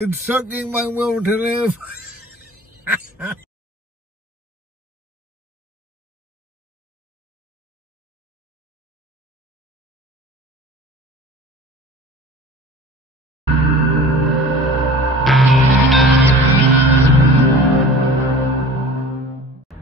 It's sucking my will to live.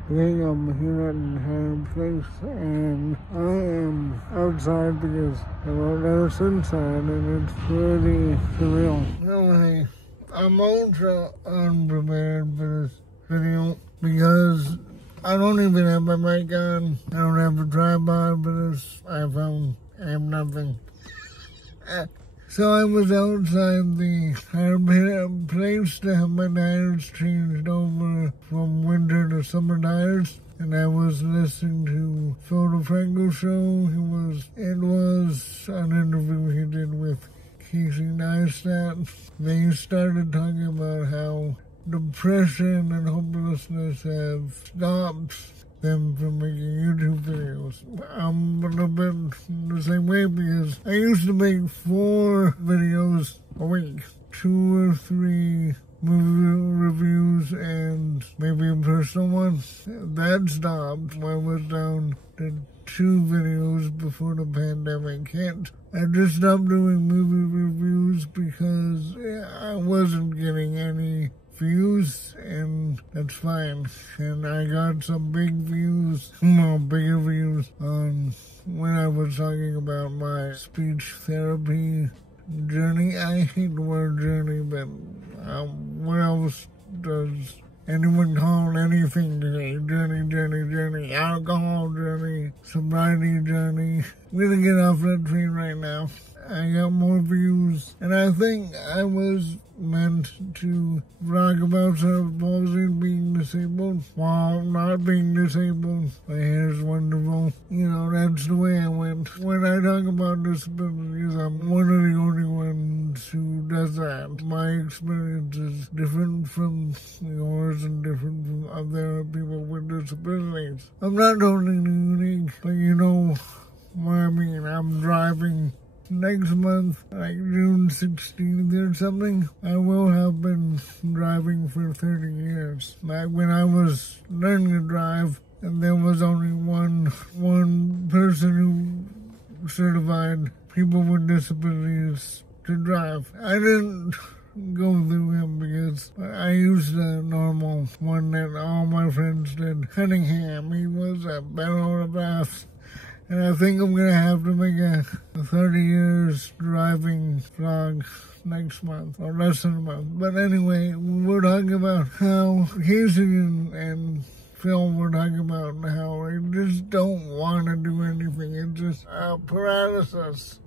Okay, I'm here at her place, and I am outside because I wrote us inside, and it's pretty surreal. Well, hey, I'm ultra unprepared for this video because I don't even have my mic on. I don't have a tripod for this iPhone. I have nothing. So I was outside the place to have my tires changed over from winter to summer tires, and I was listening to Phillip show. It was an interview he did with Neistat. They started talking about how depression and hopelessness have stopped them from making YouTube videos. I'm a little bit the same way because I used to make 4 videos a week, 2 or 3 movie reviews and maybe a personal one. That stopped. I was down to 2 videos before the pandemic hit. I just stopped doing movie reviews because I wasn't getting any views, and that's fine. And I got some big views, bigger views on when I was talking about my speech therapy journey. I hate the word journey, but what else does anyone call anything today? Journey, alcohol journey, sobriety journey. We're gonna get off that train right now. I got more views, and I think I was meant to brag about cerebral palsy being disabled while not being disabled. My hair is wonderful. You know, that's the way I went. When I talk about disabilities, I'm one of the only ones who does that. My experience is different from yours and different from other people with disabilities. I'm not totally unique, but you know what I mean. I'm driving next month, like June 16th or something. I will have been driving for 30 years. Back when I was learning to drive, and there was only one person who certified people with disabilities to drive. I didn't go through him because I used the normal one that all my friends did. Cunningham, he was a barrel of baths. And I think I'm going to have to make a 30 years driving vlog next month, or less than a month. But anyway, we're talking about how Casey and Phil were talking about how they just don't want to do anything. It's just a paralysis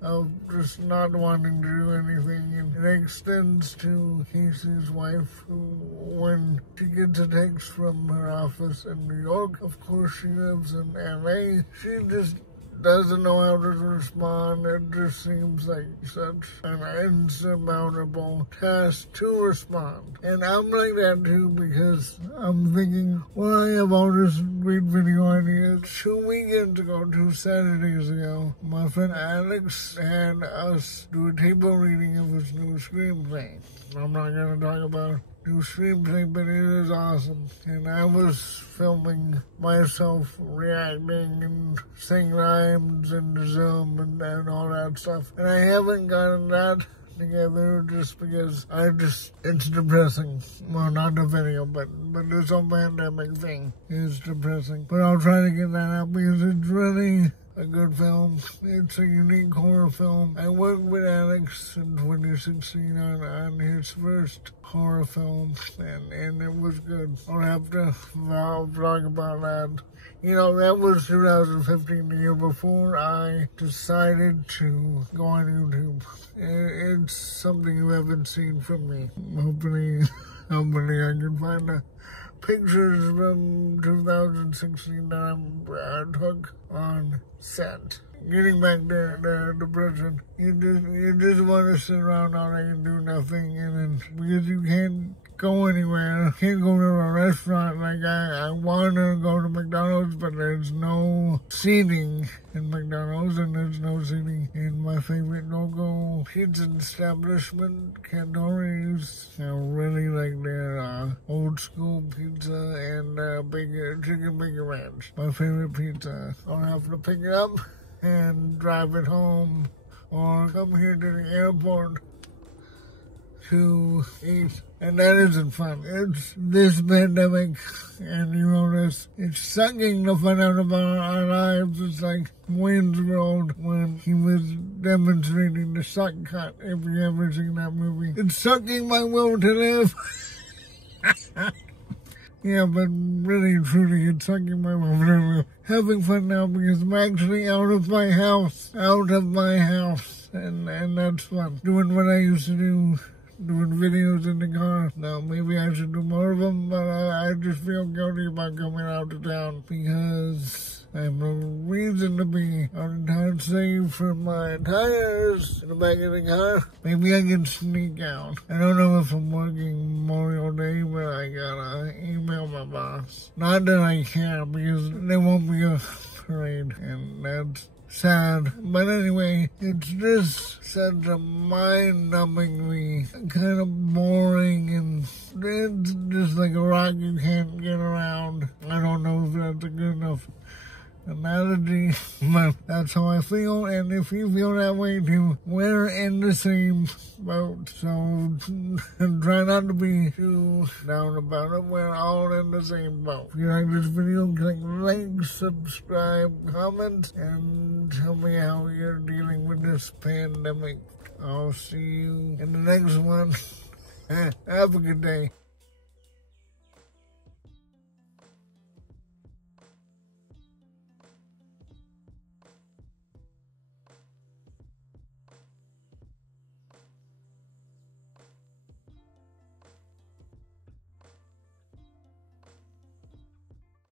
of just not wanting to do anything. And it extends to Casey's wife, who, when she gets a text from her office in New York, of course she lives in LA, she just doesn't know how to respond. It just seems like such an insurmountable task to respond. And I'm like that too, because I'm thinking, well, I have all this great video ideas. 2 weekends ago, 2 Saturdays ago, my friend Alex had us do a table reading of his new screenplay. I'm not going to talk about new screenplay, but it is awesome. And I was filming myself reacting and saying rhymes and Zoom and all that stuff. And I haven't gotten that together just because it's depressing. Well, not the video, but this whole pandemic thing is depressing. But I'll try to get that out because it's really a good film. It's a unique horror film. I worked with Alex in 2016 on his first horror film, and it was good. I'll have to vlog about that. You know, that was 2015, the year before I decided to go on YouTube. It's something you haven't seen from me. Hopefully I can find the pictures from 2016 that I took on set. Getting back to the depression, you just want to sit around all day and do nothing, and then because you can't go anywhere. I can't go to a restaurant. Like I want to go to McDonald's, but there's no seating in McDonald's, and there's no seating in my favorite local pizza establishment, Cantori's. I really like their old school pizza and chicken bacon ranch. My favorite pizza. I'll have to pick it up and drive it home, or come here to the airport to eat. And that isn't fun. It's this pandemic, and you know this, it's sucking the fun out of our lives. It's like Wayne's World when he was demonstrating the suck cut, if you ever seen that movie. It's sucking my will to live. Yeah, but really, truly, it's sucking my will to live. Having fun now because I'm actually out of my house. And that's fun. Doing what I used to do. Doing videos in the car. Now, maybe I should do more of them, but I just feel guilty about coming out of town because I have no reason to be out of town save for my tires in the back of the car. Maybe I can sneak out. I don't know if I'm working Memorial Day, but I gotta email my boss. Not that I care, because they won't be a parade, and that's sad. But anyway, it's just such a mind-numbingly kind of boring, and it's just like a rock you can't get around. I don't know if that's a good enough analogy, but that's how I feel. And if you feel that way too, we're in the same boat. So try not to be too down about it. We're all in the same boat. If you like this video, click like, subscribe, comment, and tell me how you're dealing with this pandemic. I'll see you in the next one. Have a good day.